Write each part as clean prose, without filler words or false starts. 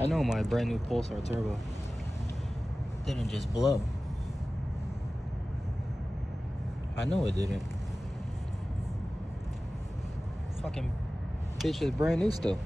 I know my brand new Pulsar turbo didn't just blow. I know it didn't. Fucking bitch is brand new still.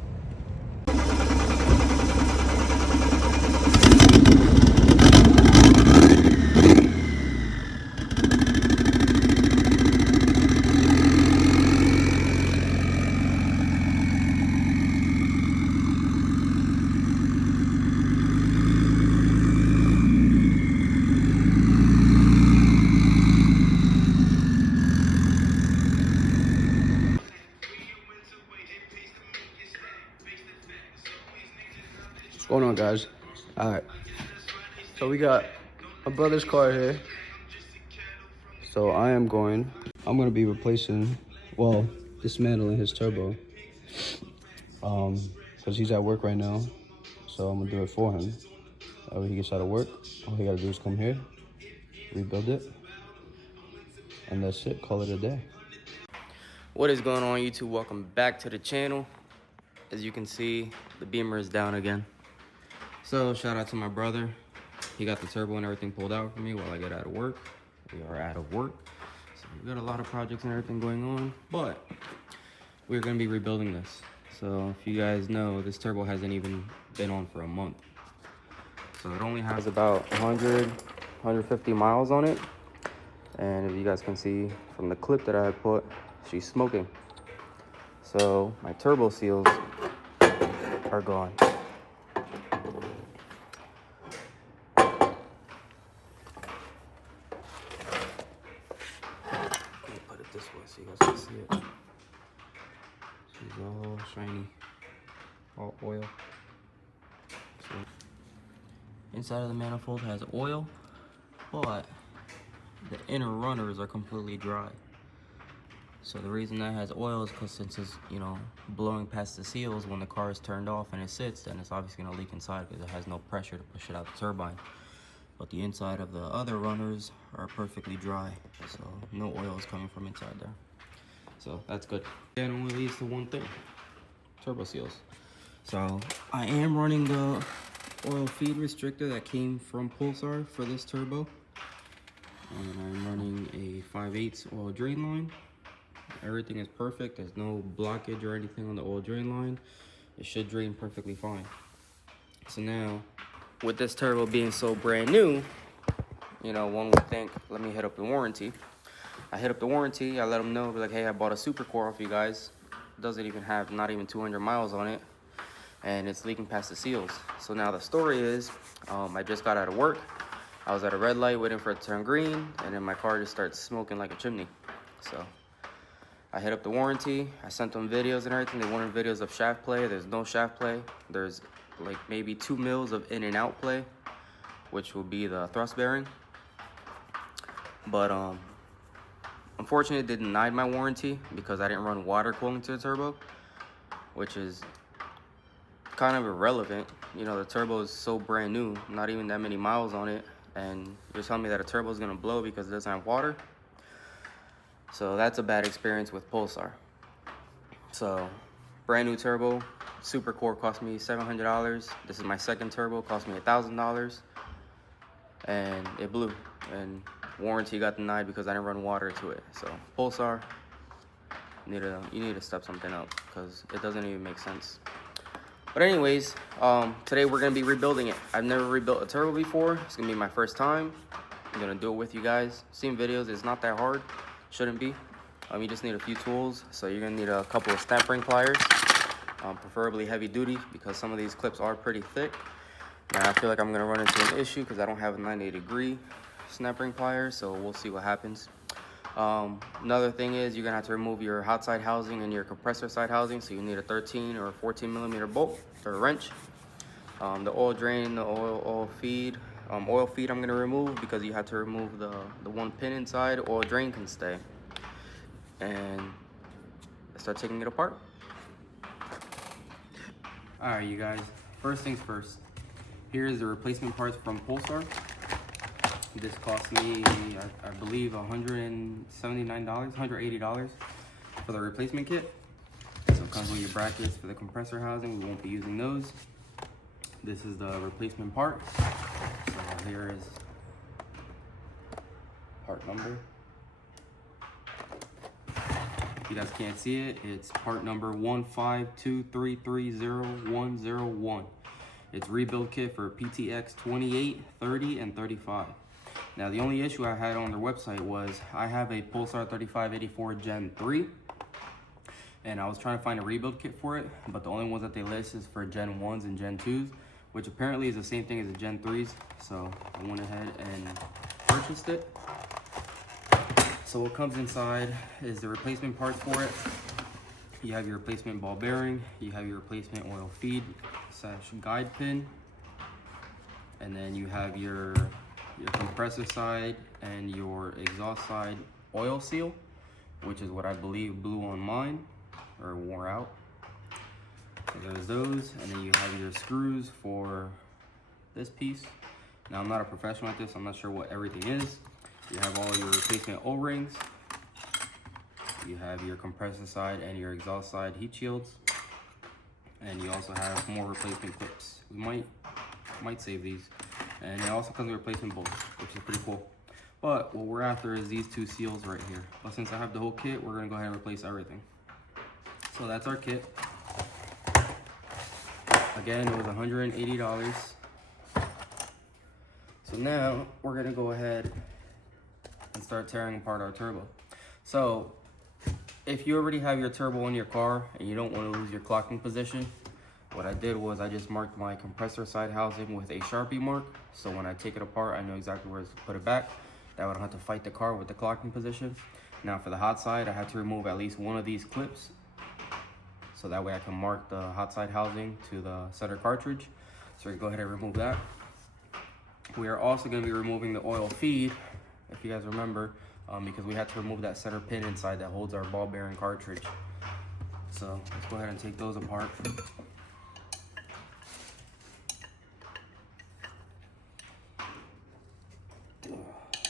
What's going on, guys? All right, so we got a brother's car here. So I'm gonna be replacing, well, dismantling his turbo, because he's at work right now. So I'm gonna do it for him. That way he gets out of work, all he gotta do is come here, rebuild it, and that's it, call it a day. What is going on, YouTube? Welcome back to the channel. As you can see, the beamer is down again. So shout out to my brother. He got the turbo and everything pulled out for me while I get out of work. We are out of work, so we've got a lot of projects and everything going on, but we're gonna be rebuilding this. So if you guys know, this turbo hasn't even been on for a month. So it only has about 100, 150 miles on it. And if you guys can see from the clip that I had put, she's smoking. So my turbo seals are gone. Put it this way so you guys can see it. She's all shiny, all oil. So inside of the manifold has oil, but the inner runners are completely dry. So the reason that has oil is because since it's, blowing past the seals, when the car is turned off and it sits, then it's obviously gonna leak inside because it has no pressure to push it out the turbine. But the inside of the other runners are perfectly dry, so no oil is coming from inside there. So that's good. That only leads to one thing: turbo seals. So I am running the oil feed restrictor that came from Pulsar for this turbo, and I'm running a 5/8 oil drain line. Everything is perfect. There's no blockage or anything on the oil drain line. It should drain perfectly fine. So now, with this turbo being so brand new, one would think, let me hit up the warranty. I hit up the warranty. I let them know, be like, hey, I bought a super core off you guys. Doesn't even have not even 200 miles on it, and it's leaking past the seals. So now the story is, I just got out of work. I was at a red light waiting for it to turn green, and then my car just starts smoking like a chimney. So I hit up the warranty. I sent them videos and everything. They wanted videos of shaft play. There's no shaft play. There's like maybe 2 mils of in and out play, which will be the thrust bearing. But unfortunately, they denied my warranty because I didn't run water cooling to the turbo, which is kind of irrelevant. The turbo is so brand new, not even that many miles on it, and you're telling me that a turbo is gonna blow because it doesn't have water? So that's a bad experience with Pulsar. So brand new turbo, super core cost me $700. This is my second turbo, cost me $1,000, and it blew. And warranty got denied because I didn't run water to it. So Pulsar, you need to step something up because it doesn't even make sense. But anyways, today we're gonna be rebuilding it. I've never rebuilt a turbo before. It's gonna be my first time. I'm gonna do it with you guys. Seen videos, it's not that hard. Shouldn't be. You just need a few tools. So you're gonna need a couple of snap ring pliers, preferably heavy duty because some of these clips are pretty thick. Now I feel like I'm gonna run into an issue because I don't have a 90-degree snap ring pliers, so we'll see what happens. Another thing is you're gonna have to remove your hot side housing and your compressor side housing, so you need a 13 or 14 millimeter bolt or a wrench. The oil drain, the oil feed. Oil feed I'm gonna remove because you have to remove the one pin inside. Oil drain can stay. And let's start taking it apart. All right, you guys. First things first. Here's the replacement parts from Pulsar. This cost me, I believe, $179, $180 for the replacement kit. So it comes with your brackets for the compressor housing. We won't be using those. this is the replacement part. So here is part number. If you guys can't see it, it's part number 152330101. It's rebuild kit for PTX 28, 30, and 35. Now the only issue I had on their website was I have a Pulsar 3584 Gen 3, and I was trying to find a rebuild kit for it, but the only ones that they list is for Gen 1s and Gen 2s, which apparently is the same thing as the Gen 3s. So I went ahead and purchased it. So what comes inside is the replacement parts for it. You have your replacement ball bearing, you have your replacement oil feed / guide pin, and then you have your compressor side and your exhaust side oil seal, which is what I believe blew on mine or wore out. So there's those, and then you have your screws for this piece. Now I'm not a professional at this, I'm not sure what everything is. You have all your replacement O-rings. You have your compressor side and your exhaust side heat shields. And you also have more replacement clips. We might save these. And it also comes with replacement bolts, which is pretty cool. But what we're after is these two seals right here. But since I have the whole kit, we're gonna go ahead and replace everything. So that's our kit. Again, it was $180. So now we're gonna go ahead and start tearing apart our turbo. So if you already have your turbo in your car and you don't want to lose your clocking position, what I did was I just marked my compressor side housing with a Sharpie mark. So when I take it apart, I know exactly where to put it back. That way I don't have to fight the car with the clocking position. Now for the hot side, I had to remove at least one of these clips. So that way I can mark the hot side housing to the center cartridge. So we go ahead and remove that. We are also going to be removing the oil feed, if you guys remember, because we had to remove that center pin inside that holds our ball bearing cartridge. So let's go ahead and take those apart.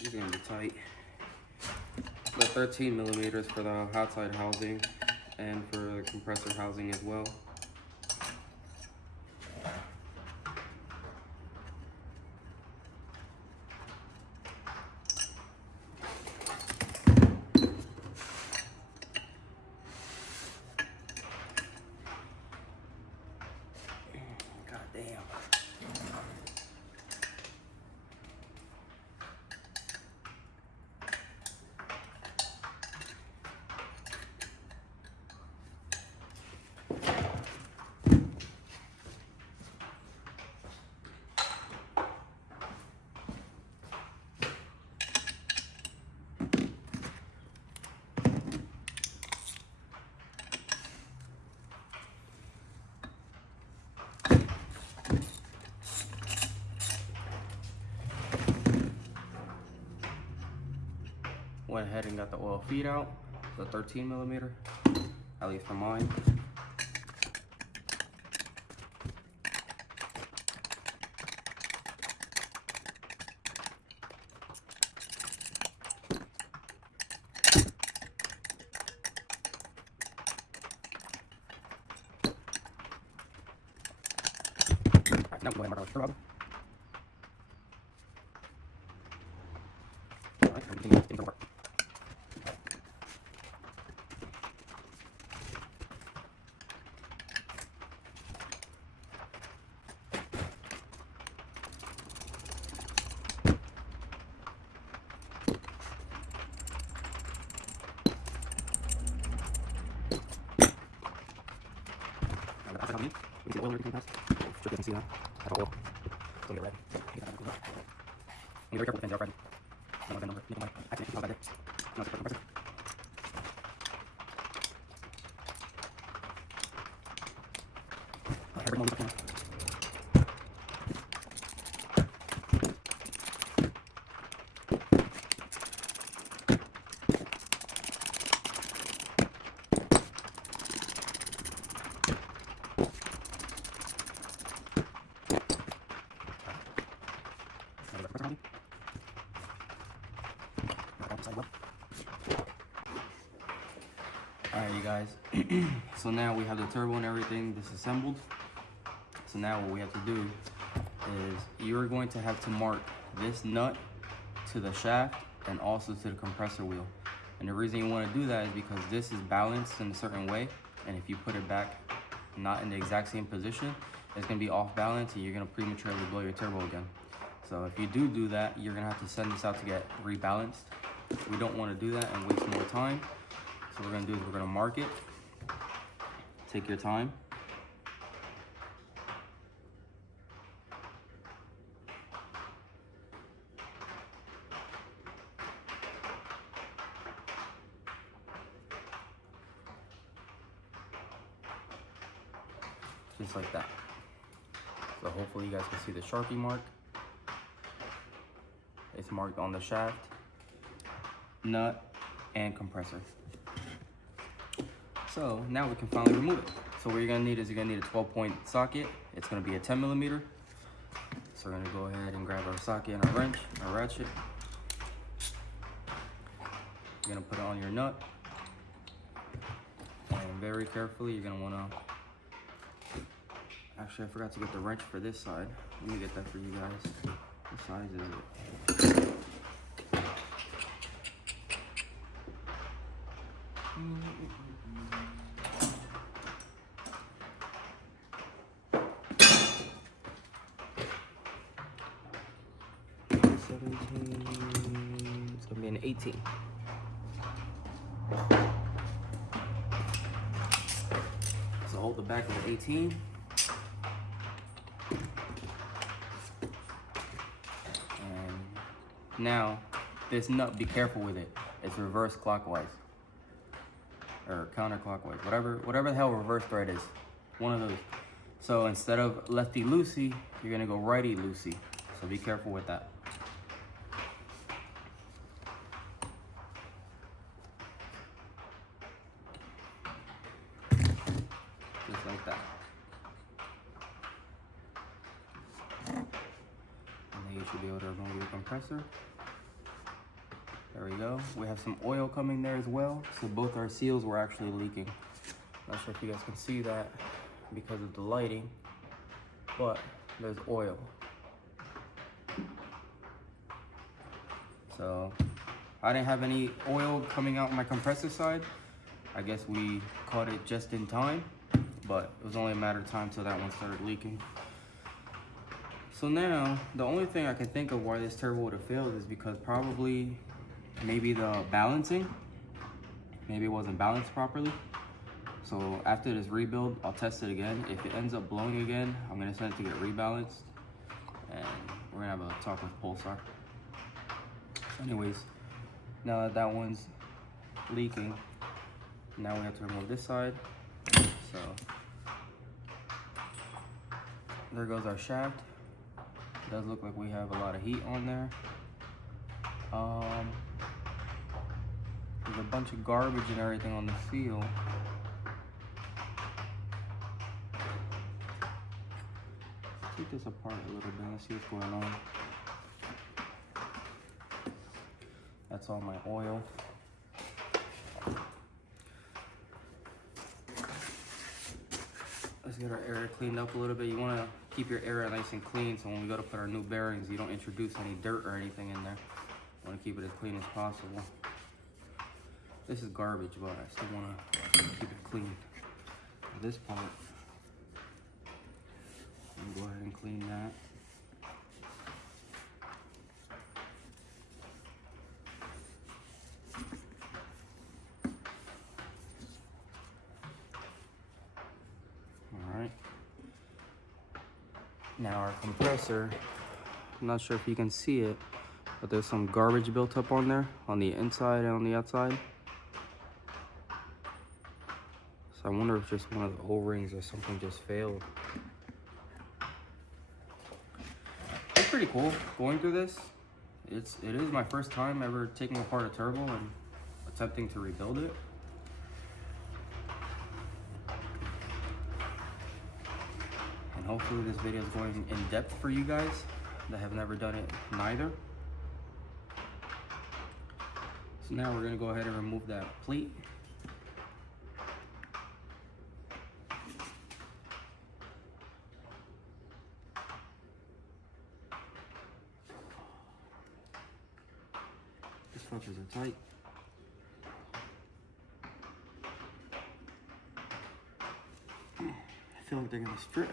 These are gonna be tight. The 13 millimeters for the hot side housing and for the compressor housing as well. Went ahead and got the oil feed out, the 13 millimeter, at least for mine. Now we go ahead and mark our turbo. Alright, continue to work. We can see the oil and everything past. Sure you can see that. That's all oil. It's gonna get red. You gotta be very careful with the pins, they are fragile. I don't want to bend over. You can accident. How's that there? Now let's put the compressor. Every moment you can. Alright, you guys. So now we have the turbo and everything disassembled. So now what we have to do is you're going to have to mark this nut to the shaft and also to the compressor wheel. And the reason you want to do that is because this is balanced in a certain way, and if you put it back not in the exact same position, it's going to be off balance and you're going to prematurely blow your turbo again. So if you do that, you're going to have to send this out to get rebalanced. We don't want to do that and waste more time. So what we're going to do is we're going to mark it. Take your time. Just like that. So hopefully you guys can see the Sharpie mark. It's marked on the shaft, nut, and compressor. So now we can finally remove it. So what you're gonna need is you're gonna need a 12-point socket. It's gonna be a 10 millimeter. So we're gonna go ahead and grab our socket and our wrench, our ratchet. You're gonna put it on your nut. And very carefully, you're gonna wanna, actually I forgot to get the wrench for this side. Let me get that for you guys. What size is it? It's gonna be an 18. So hold the back of the 18. And now this nut, be careful with it. It's reverse clockwise or counterclockwise, whatever the hell reverse thread is. One of those. So instead of lefty loosey, you're gonna go righty loosey. So be careful with that. Just like that. And then you should be able to remove your compressor. There we go. We have some oil coming there as well. So both our seals were actually leaking. Not sure if you guys can see that because of the lighting, but there's oil. So I didn't have any oil coming out my compressor side. I guess we caught it just in time, but it was only a matter of time till that one started leaking. So now the only thing I can think of why this turbo would have failed is because probably maybe the balancing, maybe it wasn't balanced properly. So after this rebuild, I'll test it again. If it ends up blowing again, I'm gonna send it to get rebalanced, and we're gonna have a talk with Pulsar. Anyways, now that that one's leaking, now we have to remove this side. So there goes our shaft. It does look like we have a lot of heat on there. There's a bunch of garbage and everything on the seal. Let's take this apart a little bit and see what's going on. That's all my oil. Let's get our area cleaned up a little bit. You want to keep your area nice and clean so when we go to put our new bearings, you don't introduce any dirt or anything in there. You want to keep it as clean as possible. This is garbage, but I still want to keep it clean. This part, I'm going to go ahead and clean that. Alright. Now our compressor, I'm not sure if you can see it, but there's some garbage built up on there, on the inside and on the outside. So I wonder if just one of the O-rings or something just failed. It's pretty cool going through this. It is my first time ever taking apart a turbo and attempting to rebuild it. And hopefully this video is going in depth for you guys that have never done it neither. So now we're gonna go ahead and remove that plate. fuckers are tight. I feel like they're gonna strip.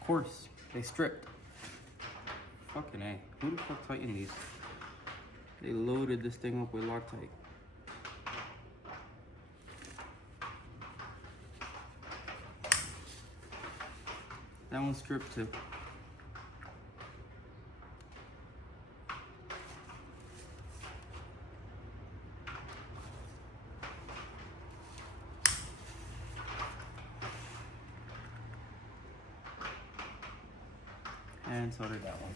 Of course, they stripped. Fucking A. Who the fuck tightened these? They loaded this thing up with Loctite. That one's stripped too. And so did that one.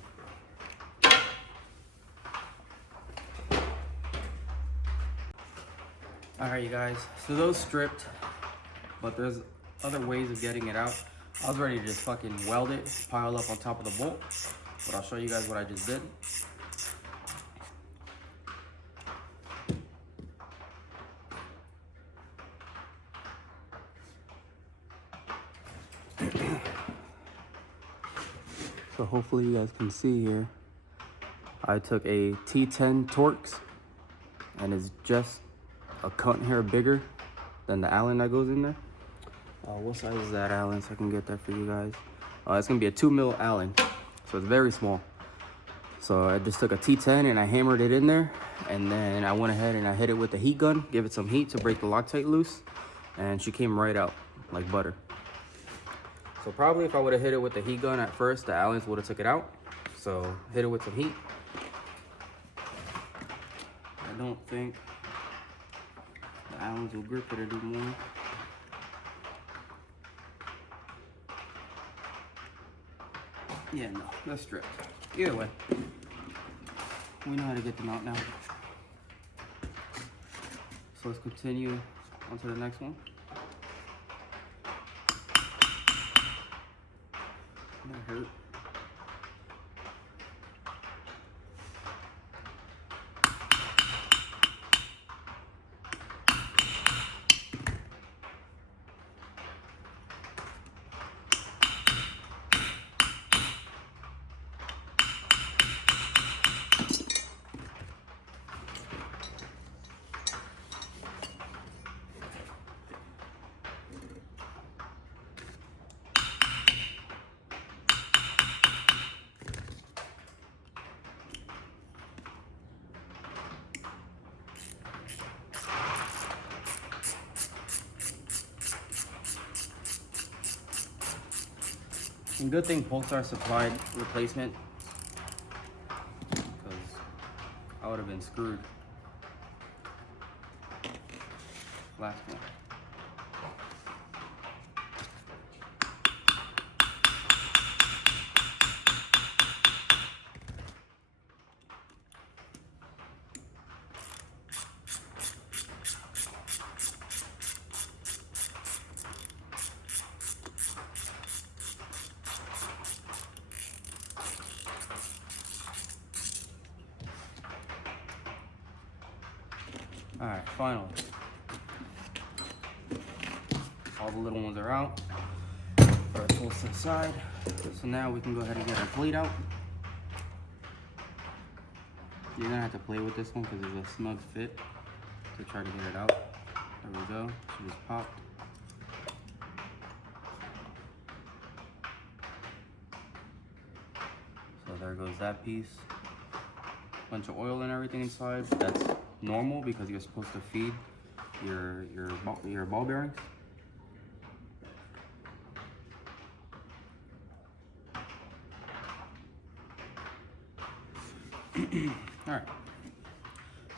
Alright, you guys, so those stripped, but there's other ways of getting it out. I was ready to just fucking weld it, pile up on top of the bolt, but I'll show you guys what I just did. So hopefully you guys can see here, I took a T10 Torx, and it's just a cunt hair bigger than the Allen that goes in there. What size is that Allen, so I can get that for you guys? It's gonna be a 2 mil Allen, so it's very small. So I just took a T10 and I hammered it in there, and then I went ahead and I hit it with the heat gun, give it some heat to break the Loctite loose, and she came right out like butter. So probably if I would have hit it with the heat gun at first, the Allens would have took it out. So hit it with some heat. I don't think the Allens will grip it anymore. Yeah, no, that's stripped. Either way, we know how to get them out now. So let's continue on to the next one. That hurt. And good thing Pulsar supplied replacement, because I would have been screwed last one. All right, finally. All the little ones are out. Put our tools to the side. So now we can go ahead and get our plate out. You're gonna have to play with this one because there's a snug fit to try to get it out. There we go, she just popped. So there goes that piece. Bunch of oil and everything inside. That's normal because you're supposed to feed your ball bearings. All right.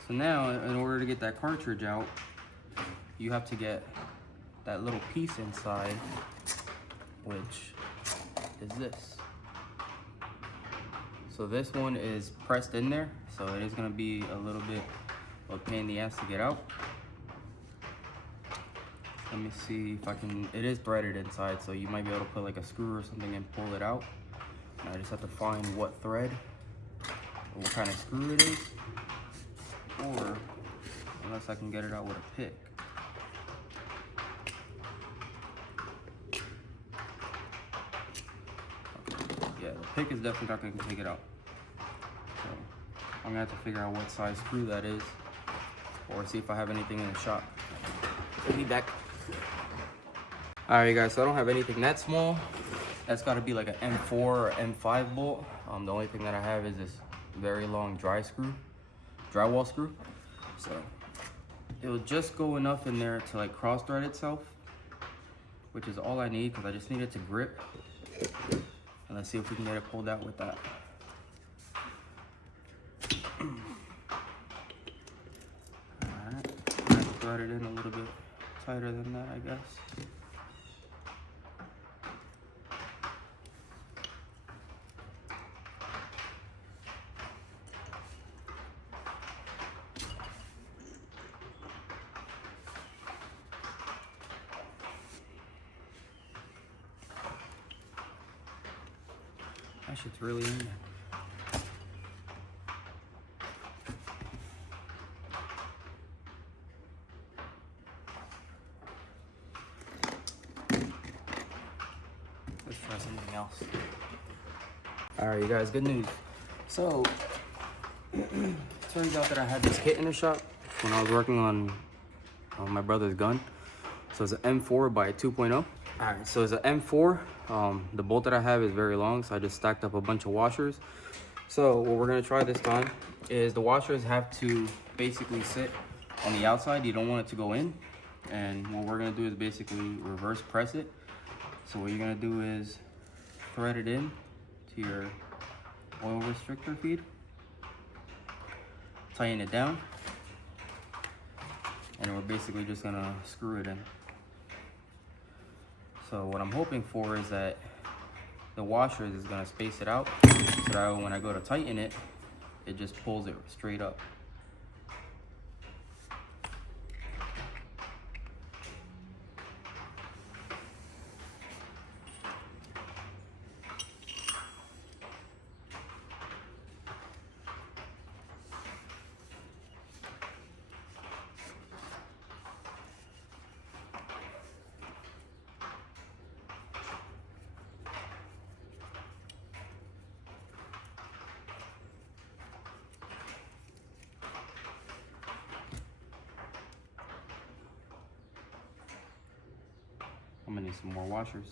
So now, in order to get that cartridge out, you have to get that little piece inside, which is this. So this one is pressed in there, so it is gonna be a little bit of a pain in the ass to get out. Let me see if I can, it is threaded inside, so you might be able to put like a screw or something and pull it out. And I just have to find what thread or what kind of screw it is, or unless I can get it out with a pick. Yeah, the pick is definitely not gonna take it out. So I'm gonna have to figure out what size screw that is, or see if I have anything in the shop. We'll be back. All right, guys, so I don't have anything that small. That's gotta be like an M4 or M5 bolt. The only thing that I have is this very long drywall screw. So it'll just go enough in there to like cross thread itself, which is all I need because I just need it to grip. And let's see if we can get it pulled out with that. Alright, I'm gonna thread it in a little bit tighter than that, I guess. That shit's really in there. Let's try something else. All right, you guys, good news. So, turns out that I had this kit in the shop when I was working on my brother's gun. So it's an M4 by 2.0. All right, so it's an M4. The bolt that I have is very long, so I just stacked up a bunch of washers. So what we're gonna try this time is the washers have to basically sit on the outside. You don't want it to go in. And what we're gonna do is basically reverse press it. So what you're gonna do is thread it in to your oil restrictor feed, tighten it down, and we're basically just gonna screw it in. So what I'm hoping for is that the washers is gonna space it out so that when I go to tighten it, it just pulls it straight up. I'm gonna need some more washers.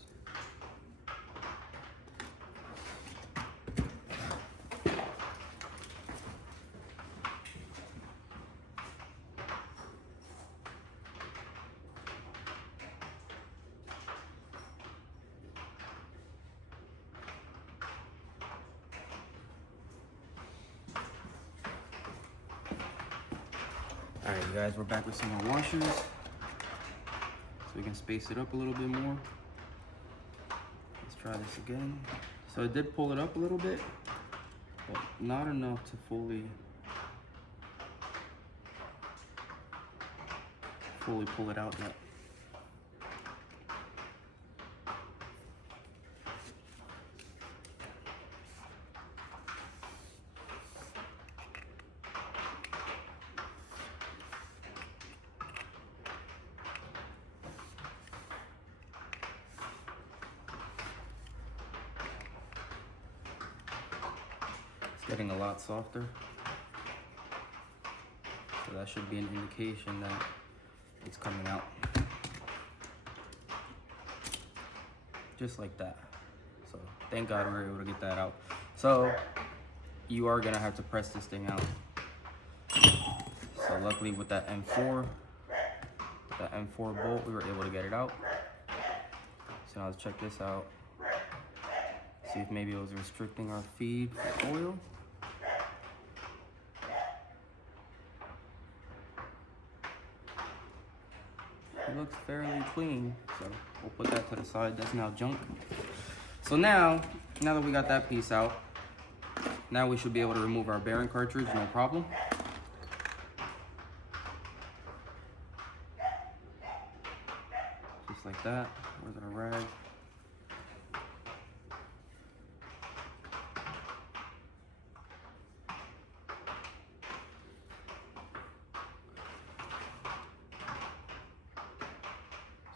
All right, you guys, we're back with some more washers. So we can space it up a little bit more. Let's try this again. So I did pull it up a little bit, but not enough to fully pull it out yet. Getting a lot softer, so that should be an indication that it's coming out just like that. So thank God we were able to get that out. So you are gonna have to press this thing out. So luckily with that M4 bolt, we were able to get it out. So now let's check this out, see if maybe it was restricting our feed for oil. It looks fairly clean, so we'll put that to the side. That's now junk. So now that we got that piece out, Now we should be able to remove our bearing cartridge, no problem. Just like that. Where's our rag?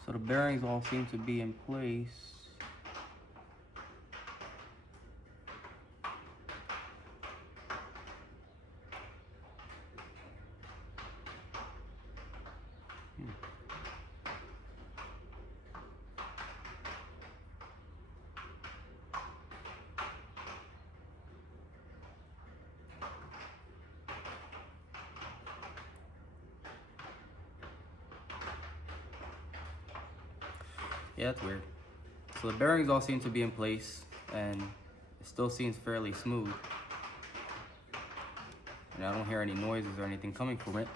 So the bearings all seem to be in place. Yeah, that's weird. So the bearings all seem to be in place, and it still seems fairly smooth. And I don't hear any noises or anything coming from it.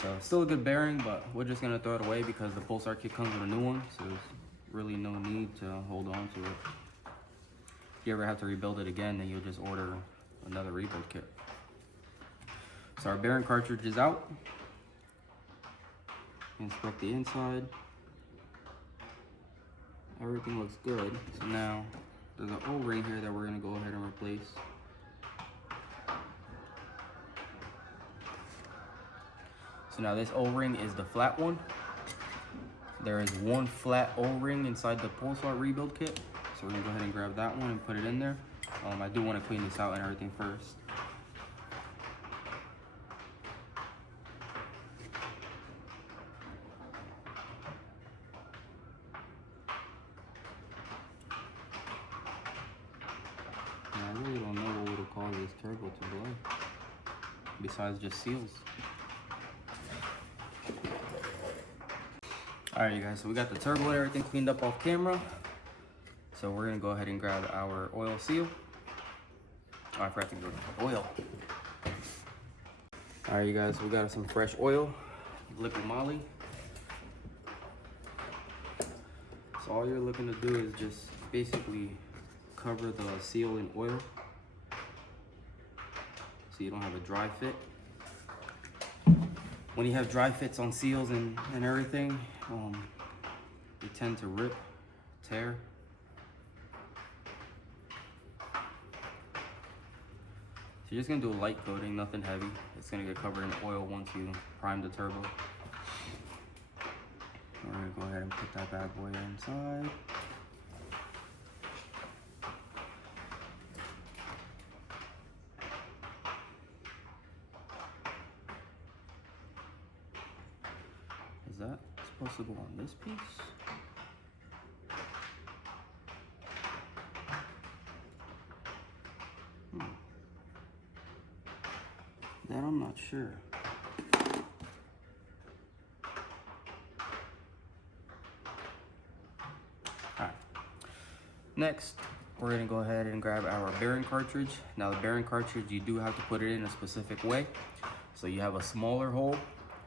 So it's still a good bearing, but we're just gonna throw it away because the pulsar kit comes with a new one, so there's really no need to hold on to it. If you ever have to rebuild it again, then you'll just order another rebuild kit. So our bearing cartridge is out. Inspect the inside. Everything looks good. So now there's an O-ring here that we're gonna go ahead and replace. So now this O-ring is the flat one. There is one flat O-ring inside the pulsar rebuild kit. So we're gonna go ahead and grab that one and put it in there. I do wanna clean this out and everything first. I really don't know what would have caused this turbo to blow, besides just seals. Alright you guys, so we got the turbo and everything cleaned up off camera. So we're gonna go ahead and grab our oil seal. Oh, I forgot to go to oil. Alright you guys, we got some fresh oil, liquid moly. So all you're looking to do is just basically cover the seal in oil so you don't have a dry fit. When you have dry fits on seals and everything, they tend to rip, tear. So you're just gonna do a light coating, nothing heavy. It's gonna get covered in oil once you prime the turbo. We're gonna go ahead and put that bad boy inside. Is that supposed to go on this piece? That I'm not sure. Alright. Next, we're gonna go ahead and grab our bearing cartridge. Now the bearing cartridge, you do have to put it in a specific way. So you have a smaller hole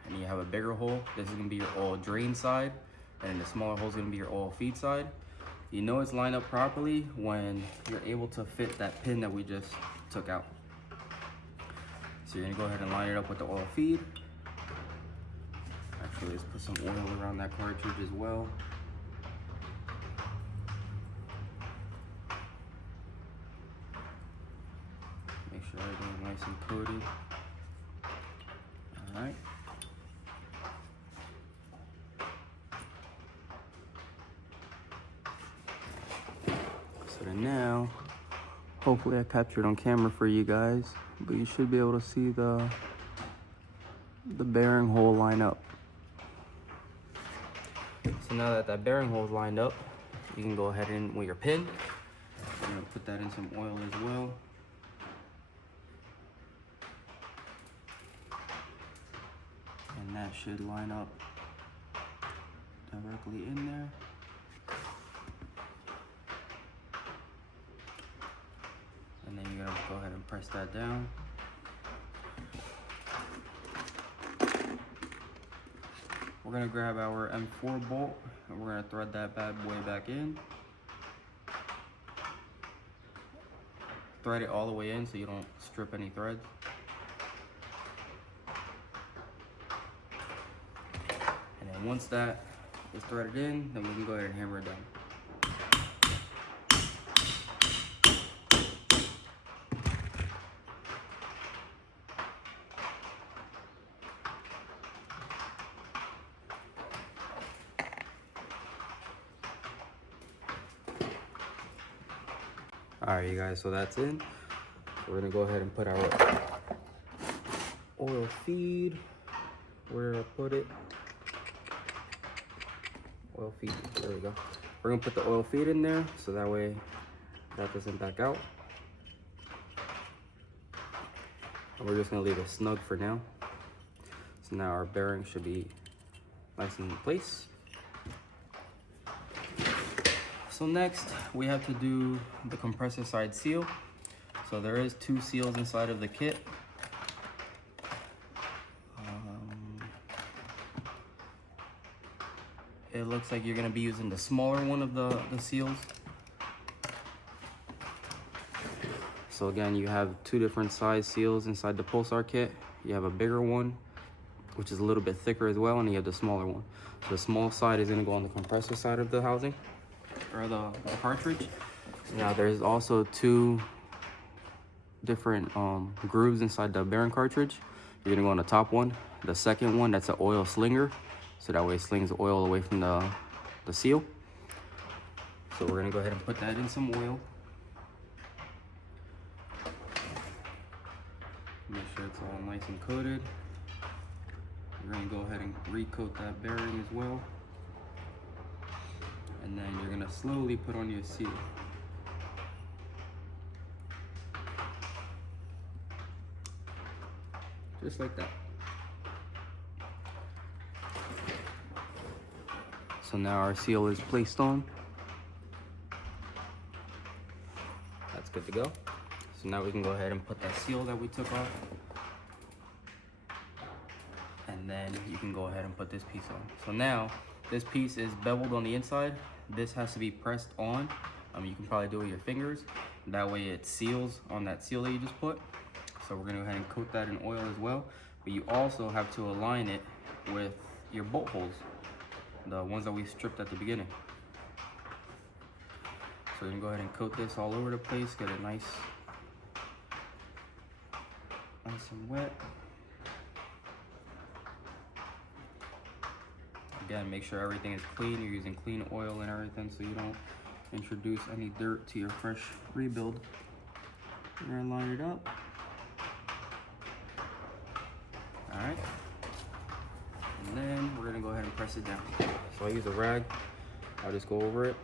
and you have a bigger hole. This is gonna be your oil drain side, and the smaller hole is gonna be your oil feed side. You know it's lined up properly when you're able to fit that pin that we just took out. So you're gonna go ahead and line it up with the oil feed. Actually, let's put some oil around that cartridge as well. Make sure everything's nice and coated. All right. So then now, hopefully I captured on camera for you guys, but you should be able to see the bearing hole line up. So now that that bearing hole is lined up, you can go ahead and with your pin, I'm gonna put that in some oil as well. And that should line up directly in there. And then you're gonna go ahead and press that down. We're gonna grab our M4 bolt and we're gonna thread that bad boy back in. thread it all the way in so you don't strip any threads. And then once that is threaded in, then we can go ahead and hammer it down. Alright, you guys, so that's in. We're gonna go ahead and put our oil feed. Where did I put it? Oil feed, there we go. We're gonna put the oil feed in there so that way that doesn't back out. And we're just gonna leave it snug for now. So now our bearing should be nice and in place. So next we have to do the compressor side seal. So there is 2 seals inside of the kit. It looks like you're gonna be using the smaller one of the seals. So again, you have 2 different size seals inside the pulsar kit. You have a bigger one, which is a little bit thicker as well, and you have the smaller one. So the small side is gonna go on the compressor side of the housing, or the cartridge. Now there's also 2 different grooves inside the bearing cartridge. You're gonna go on the top one. The second one, that's an oil slinger, so that way it slings oil away from the seal. So we're gonna go ahead and put that in some oil. Make sure it's all nice and coated. We're gonna go ahead and recoat that bearing as well. And then you're gonna slowly put on your seal. Just like that. So now our seal is placed on. That's good to go. So now we can go ahead and put that seal that we took off. And then you can go ahead and put this piece on. So now this piece is beveled on the inside. This has to be pressed on. You can probably do it with your fingers. That way it seals on that seal that you just put. So we're gonna go ahead and coat that in oil as well. But you also have to align it with your bolt holes, the ones that we stripped at the beginning. So we're gonna go ahead and coat this all over the place, get it nice and wet. Again, make sure everything is clean. You're using clean oil and everything so you don't introduce any dirt to your fresh rebuild. We're gonna line it up. All right. And then we're gonna go ahead and press it down. So I use a rag. I'll just go over it.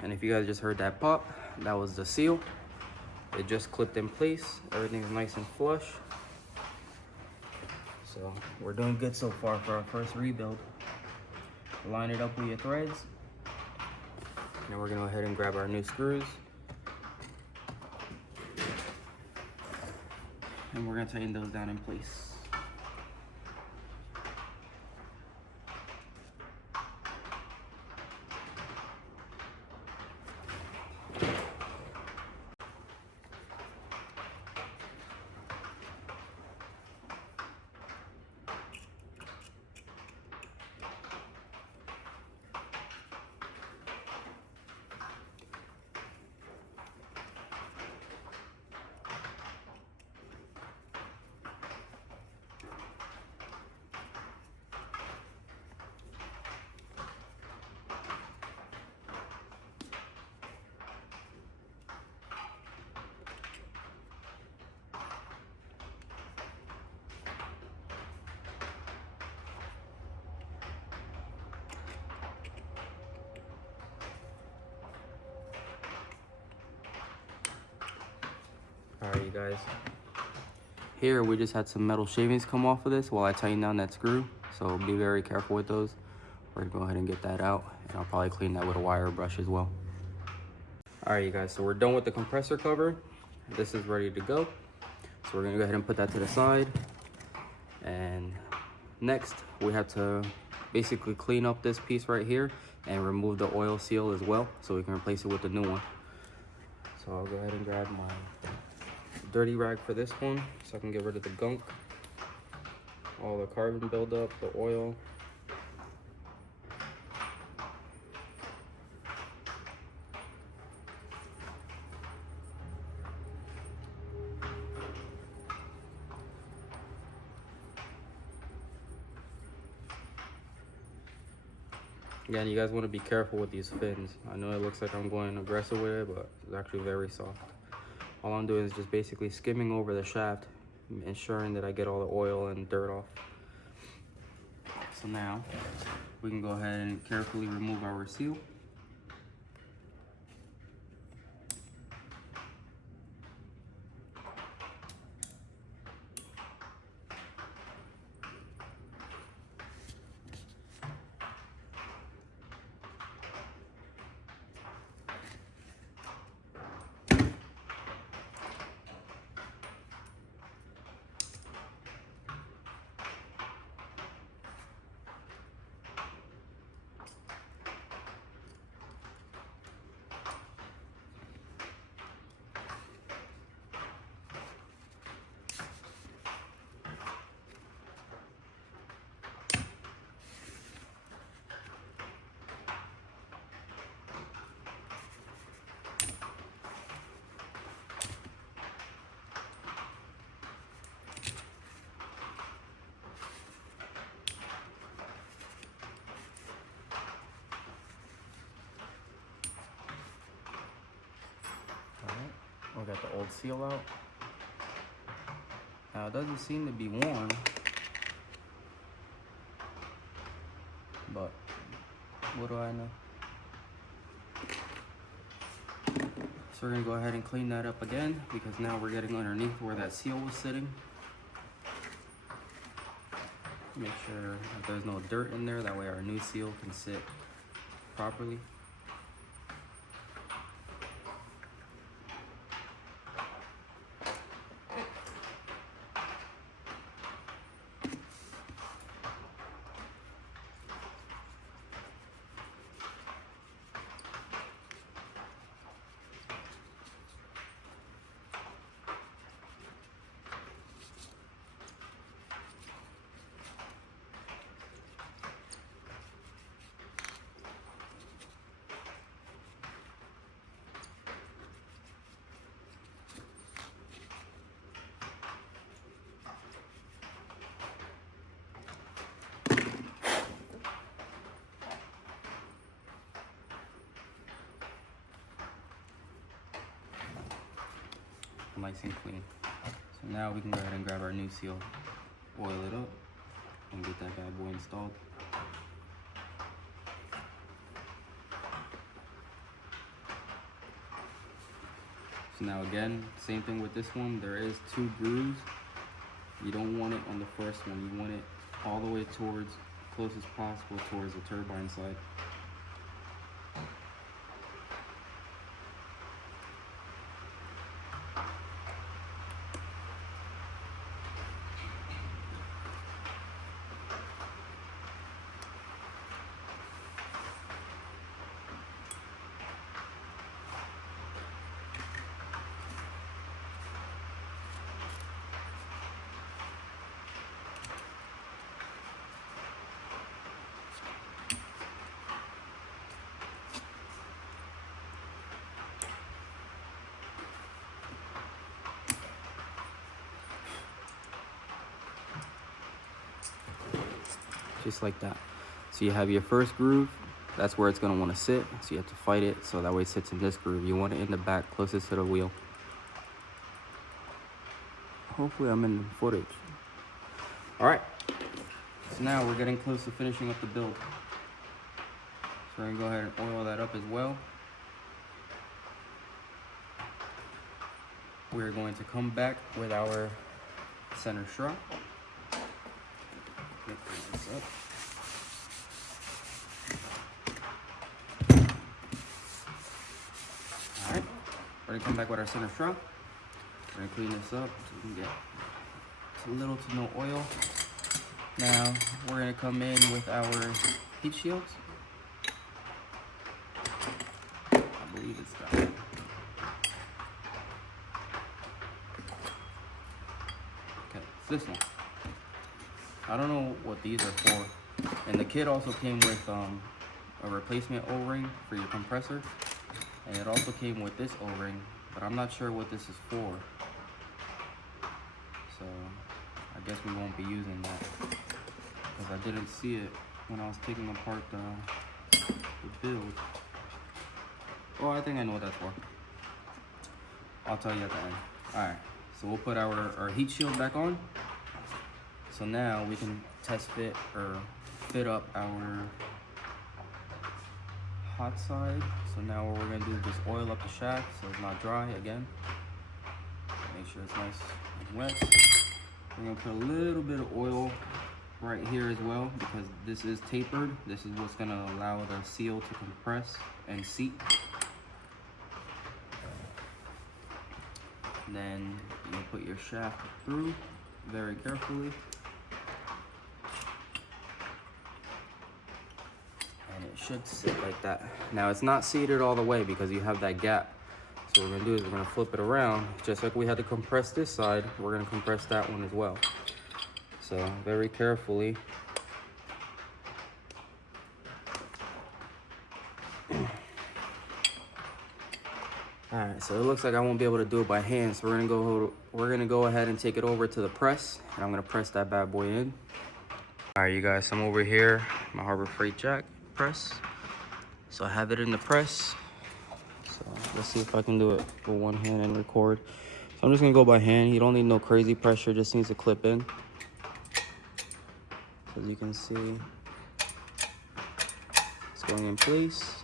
And if you guys just heard that pop, that was the seal. It just clipped in place. Everything's nice and flush. So we're doing good so far for our first rebuild. Line it up with your threads. Now we're gonna go ahead and grab our new screws. And we're gonna tighten those down in place. All right, you guys. Here, we just had some metal shavings come off of this while I tighten down that screw. So be very careful with those. We're gonna go ahead and get that out, and I'll probably clean that with a wire brush as well. All right, you guys, so we're done with the compressor cover. This is ready to go. So we're gonna go ahead and put that to the side. And next, we have to basically clean up this piece right here and remove the oil seal as well, so we can replace it with the new one. So I'll go ahead and grab my dirty rag for this one so I can get rid of the gunk, all the carbon buildup, the oil. Again, you guys want to be careful with these fins. I know it looks like I'm going aggressive with it, but it's actually very soft. All I'm doing is just basically skimming over the shaft, ensuring that I get all the oil and dirt off. So now we can go ahead and carefully remove our seal. We got the old seal out. Now it doesn't seem to be worn, but what do I know? So we're gonna go ahead and clean that up again, because now we're getting underneath where that seal was sitting. Make sure that there's no dirt in there, that way our new seal can sit properly. Nice and clean. So now we can go ahead and grab our new seal, oil it up, and get that bad boy installed. So now again, same thing with this one. There is 2 grooves. You don't want it on the first one. You want it all the way towards, close as possible towards the turbine side. Just like that. So you have your first groove, that's where it's going to want to sit, so you have to fight it so that way it sits in this groove. You want it in the back closest to the wheel. Hopefully I'm in the footage. Alright, so now we're getting close to finishing up the build. So we're going to go ahead and oil that up as well. We're going to come back with our center strut. This up. Alright, we're going to come back with our center strut. We're going to clean this up so we can get little to no oil. Now we're gonna come in with our heat shields. I believe it's that. Okay, it's this one. I don't know what these are for. And the kit also came with a replacement O-ring for your compressor. And it also came with this O-ring, but I'm not sure what this is for. So I guess we won't be using that, because I didn't see it when I was taking apart the build. Oh, I think I know what that's for. I'll tell you at the end. Alright, so we'll put our heat shield back on. So now we can test fit or fit up our hot side. So now what we're gonna do is just oil up the shaft so it's not dry again. Make sure it's nice and wet. We're gonna put a little bit of oil right here as well, because this is tapered. This is what's gonna allow the seal to compress and seat. Then you put your shaft through very carefully. And it should sit like that. Now it's not seated all the way because you have that gap. So what we're gonna do is we're gonna flip it around. Just like we had to compress this side, we're gonna compress that one as well. So very carefully. All right, so it looks like I won't be able to do it by hand. So we're gonna go ahead and take it over to the press, and I'm gonna press that bad boy in. All right, you guys, I'm over here, my Harbor Freight jack press. So I have it in the press. So let's see if I can do it with one hand and record. So I'm just gonna go by hand. You don't need no crazy pressure, just needs to clip in. As you can see, it's going in place.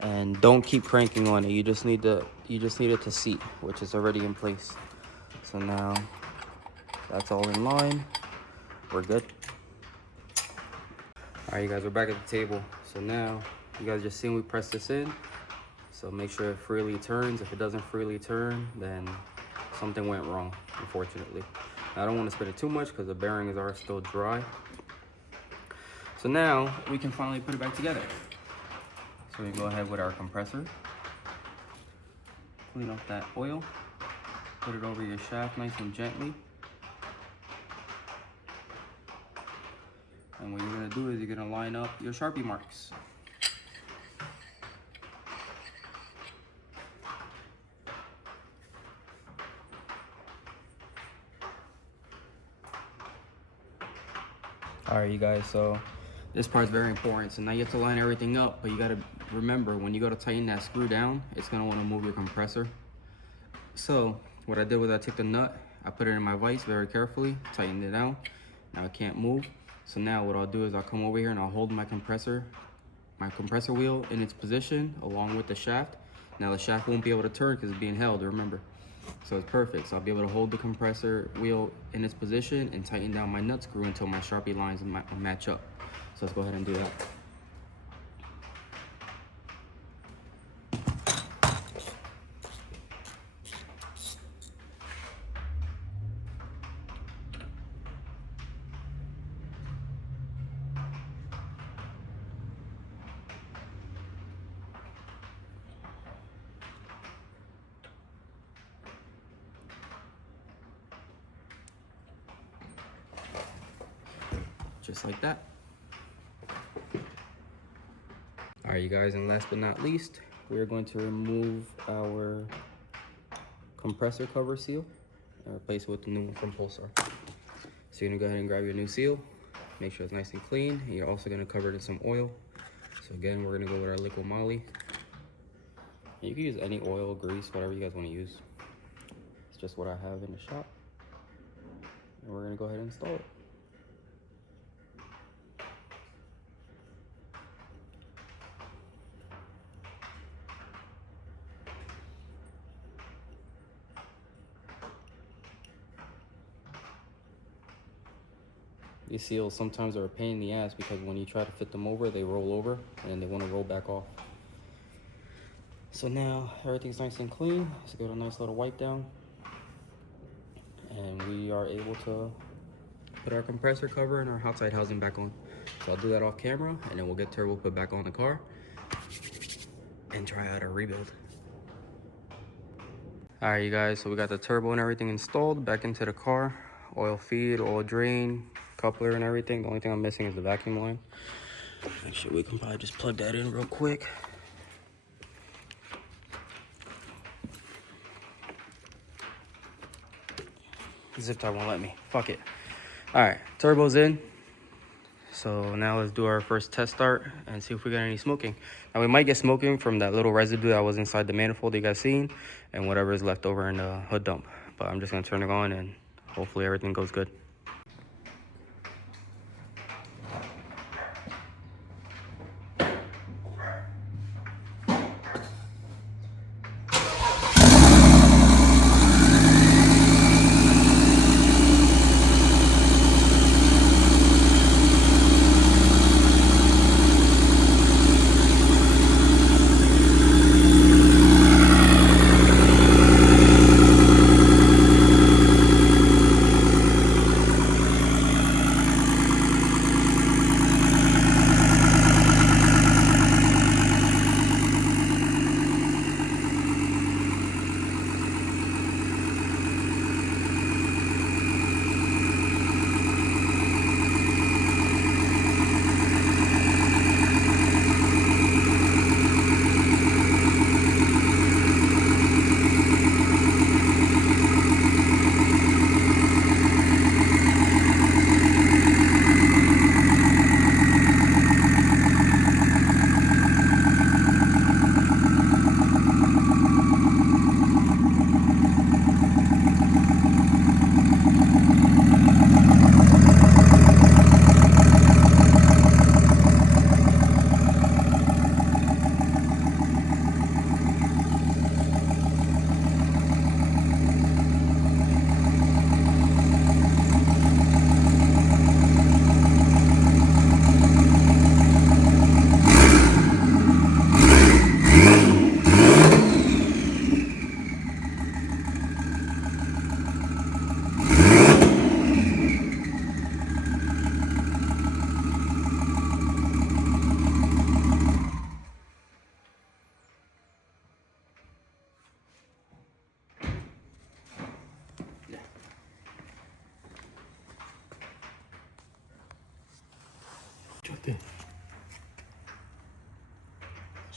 And don't keep cranking on it. You just need it to seat, which is already in place. So now that's all in line. We're good. All right, you guys, we're back at the table. So now you guys just seen we press this in. So make sure it freely turns. If it doesn't freely turn, then something went wrong, unfortunately. Now, I don't want to spin it too much because the bearings are still dry. So now we can finally put it back together. So we go ahead with our compressor. Clean up that oil. Put it over your shaft nice and gently. And what you're gonna do is you're gonna line up your Sharpie marks. All right, you guys, so this part is very important. So now you have to line everything up, but you gotta remember, when you go to tighten that screw down, it's gonna wanna move your compressor. So what I did was I took the nut, I put it in my vise very carefully, tightened it down. Now it can't move. So now what I'll do is I'll come over here and I'll hold my compressor wheel in its position along with the shaft. Now the shaft won't be able to turn because it's being held, remember. So it's perfect. So I'll be able to hold the compressor wheel in its position and tighten down my nut screw until my Sharpie lines match up. So let's go ahead and do that. Just like that. All right, you guys, and last but not least, we're going to remove our compressor cover seal and replace it with the new one from Pulsar. So you're gonna go ahead and grab your new seal, make sure it's nice and clean, and you're also gonna cover it in some oil. So again, we're gonna go with our liquid moly. And you can use any oil, grease, whatever you guys wanna use. It's just what I have in the shop. And we're gonna go ahead and install it. These seals sometimes are a pain in the ass because when you try to fit them over, they roll over and then they want to roll back off. So now everything's nice and clean. Let's give it a nice little wipe down. And we are able to put our compressor cover and our hot side housing back on. So I'll do that off camera, and then we'll get turbo put back on the car and try out our rebuild. All right, you guys, so we got the turbo and everything installed back into the car. Oil feed, oil drain, coupler and everything. The only thing I'm missing is the vacuum line. Actually, we can probably just plug that in real quick. Zip tie won't let me. Fuck it. All right, turbo's in. So now let's do our first test start and see if we got any smoking. Now we might get smoking from that little residue that was inside the manifold you guys seen and whatever is left over in the hood dump. But I'm just gonna turn it on and hopefully everything goes good.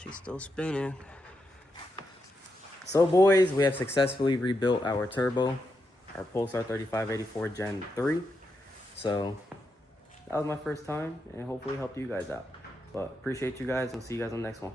She's still spinning. So boys, we have successfully rebuilt our turbo, our Pulsar 3584 Gen 3. So that was my first time and hopefully helped you guys out. But appreciate you guys. We'll see you guys on the next one.